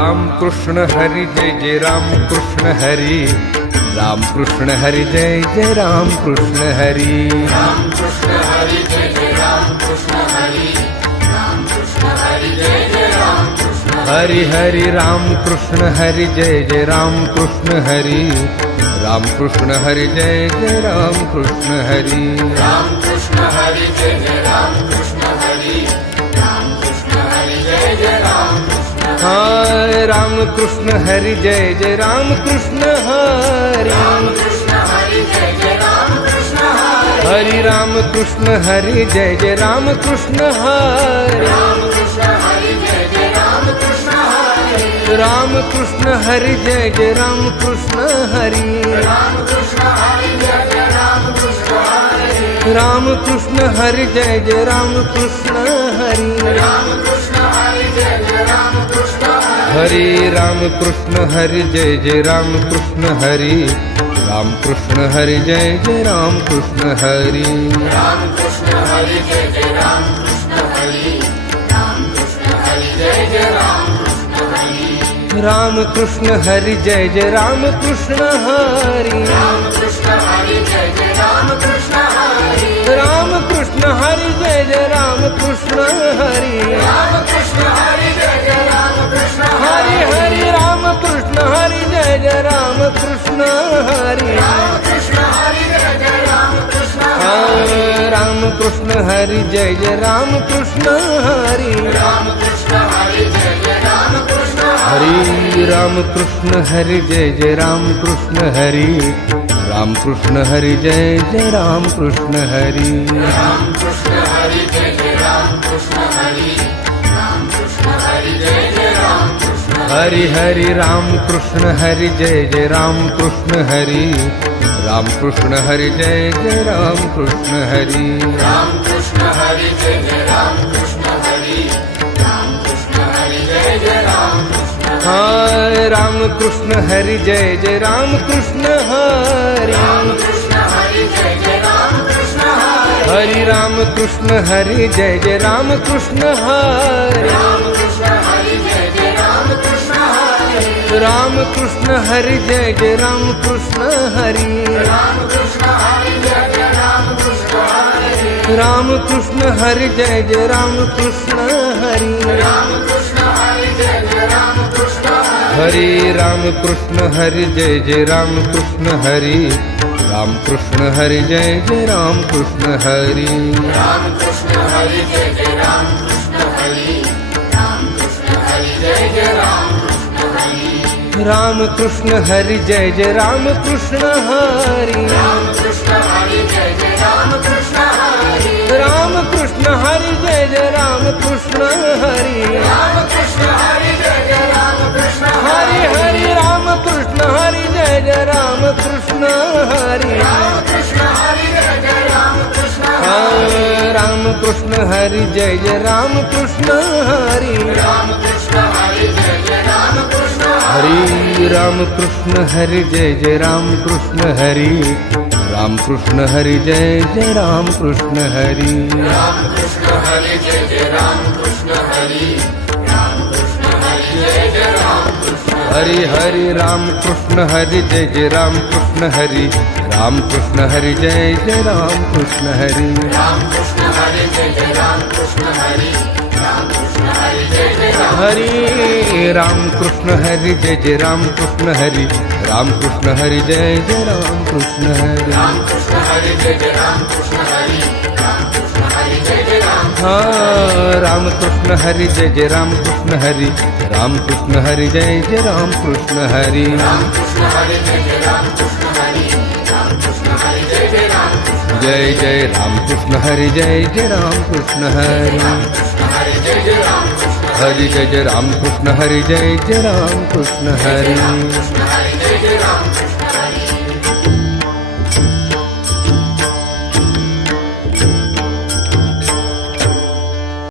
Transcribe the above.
राम कृष्ण हरि जय जय राम कृष्ण हरि राम कृष्ण हरि जय जय राम कृष्ण हरि राम कृष्ण हरि जय जय राम कृष्ण हरि राम कृष्ण हरि जय जय राम कृष्ण हरि हरि राम कृष्ण हरि जय जय राम कृष्ण हरि राम कृष्ण हरि जय जय राम कृष्ण हरि राम कृष्ण हरि जय जय राम कृष्ण हरि राम कृष्ण हरि जय जय राम कृष्ण हाय राम कृष्ण हरि जय जय राम कृष्ण हरि राम कृष्ण हरि जय जय राम कृष्ण हरि हरि राम कृष्ण हरि जय जय राम कृष्ण हरि राम कृष्ण हरि जय जय राम कृष्ण हरि राम कृष्ण हरि जय जय राम कृष्ण हरि राम कृष्ण हरि जय जय राम कृष्ण हरि राम कृष्ण हरि जय जय राम कृष्ण हरि राम कृष्ण हरि जय जय राम कृष्ण हरि हरि राम कृष्ण हरि जय जय राम कृष्ण हरि राम कृष्ण हरि जय जय राम कृष्ण हरि राम कृष्ण हरि जय जय राम कृष्ण हरि राम कृष्ण हरि जय जय राम कृष्ण हरि राम कृष्ण हरि जय जय राम कृष्ण हरि राम कृष्ण हरि जय जय राम कृष्ण हरि राम कृष्ण हरि जय जय राम कृष्ण हरि राम कृष्ण हरि जय जय राम कृष्ण हरि हरि राम कृष्ण हरि जय जय राम कृष्ण हरि राम कृष्ण हरि जय जय राम कृष्ण राम कृष्ण हरि जय जय राम कृष्ण हरि राम कृष्ण हरि जय जय राम कृष्ण हरि राम कृष्ण हरि जय जय राम कृष्ण हरि राम कृष्ण हरि जय जय राम कृष्ण हरि राम कृष्ण हरि जय जय राम कृष्ण हरि राम कृष्ण हरि जय जय राम कृष्ण हरि हरि राम कृष्ण हरि जय जय राम कृष्ण हरि राम कृष्ण हरि जय जय राम कृष्ण हरि राम कृष्ण हरि जय जय राम कृष्ण हरि राम कृष्ण हरि जय जय राम कृष्ण हाय राम कृष्ण हरि जय जय राम कृष्ण हरि राम कृष्ण हरि जय जय राम कृष्ण हरि हरि राम कृष्ण हरि जय जय राम कृष्ण हरि राम कृष्ण हरि जय जय राम कृष्ण हरि राम कृष्ण हरि जय जय राम कृष्ण हरि राम कृष्ण हरि जय जय राम कृष्ण हरि राम कृष्ण हरि जय जय राम कृष्ण हरि राम कृष्ण हरि जय जय राम कृष्ण हरि हरि राम कृष्ण हरि जय जय राम कृष्ण हरि राम कृष्ण हरि जय जय राम कृष्ण हरि राम कृष्ण हरि जय जय राम कृष्ण हरि राम कृष्ण हरि जय जय राम कृष्ण हरि राम कृष्ण हरि जय जय राम कृष्ण हरि राम कृष्ण हरि जय जय राम कृष्ण हरि राम कृष्ण हरि जय जय राम कृष्ण हरि राम कृष्ण हरि जय जय राम कृष्ण हरि हरि राम कृष्ण हरि जय जय राम कृष्ण हरि राम कृष्ण हरि जय जय राम कृष्ण राम कृष्ण हरि जय जय राम कृष्ण हरि राम कृष्ण हरि जय जय राम कृष्ण हरि राम कृष्ण हरि जय जय राम कृष्ण हरि राम कृष्ण हरि जय जय राम कृष्ण हरि राम कृष्ण हरि जय जय राम कृष्ण हरि राम कृष्ण हरि जय जय राम कृष्ण हरि हरि राम कृष्ण हरि जय जय राम कृष्ण हरि राम कृष्ण हरि जय जय राम कृष्ण हरि राम कृष्ण हरि जय जय राम कृष्ण हरि राम कृष्ण हरि जय जय राम हरि राम कृष्ण हरि जय जय राम कृष्ण हरि राम कृष्ण हरि जय जय राम कृष्ण हरि राम कृष्ण हरि जय जय राम कृष्ण हरि राम कृष्ण हरि जय जय राम हाँ राम कृष्ण हरि जय जय राम कृष्ण हरि राम कृष्ण हरि जय जय राम कृष्ण हरि राम कृष्ण हरि जय जय राम कृष्ण हरि राम कृष्ण हरि जय जय राम कृष्ण जय जय राम कृष्ण हरि जय जय राम कृष्ण हरि कृष्ण हरि जय जय राम कृष्ण हरि जय जय राम कृष्ण हरि जय जय राम कृष्ण हरि कृष्ण हरि जय जय राम कृष्ण